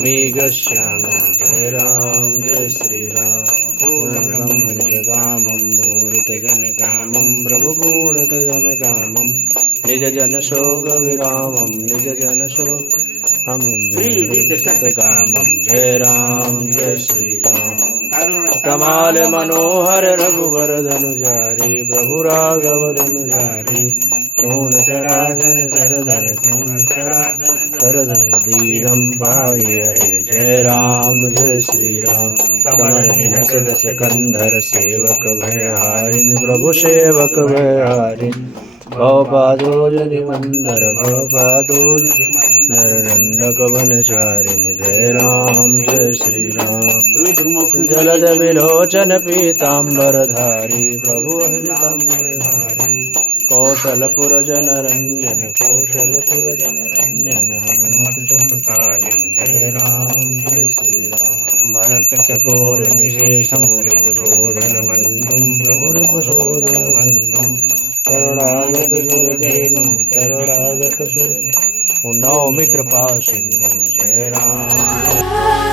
मेघश्यामं जय राम जय श्री राम पूर्णब्रह्मण्यकामं भूरितजनकामं प्रभुपूर्णतजनकामं निजजनशोकविरामं निजजनशोककामं जय राम जय श्री राम कमाल मनोहर रघुवर धनुजारी प्रभु राघव धनुजारी कौन चराचर सरधर कौन चराचर सरधर धीरम पाहि हरे जय राम जय श्री राम समर निहत दस कंधर सेवक भयहारिन प्रभु सेवक भयहारिन भवपादोज निमंदर भवपादोज नरदंडक वनचारिन जय राम जय श्री राम जलद विलोचन पीताम्बरधारी प्रभु हरिताम्बरधारी कौशलपुर जनरंजन कौशलपुर जनरंजन हनुमत सुखकारि जय राम जय श्री राम भरत चकोर निशेषम रिपुशोधन बंधुम प्रभु रिपुशोधन बंधुम शरणागत सुरधेनुं शरणागत सुर नौमि कृपा सिंधु जय राम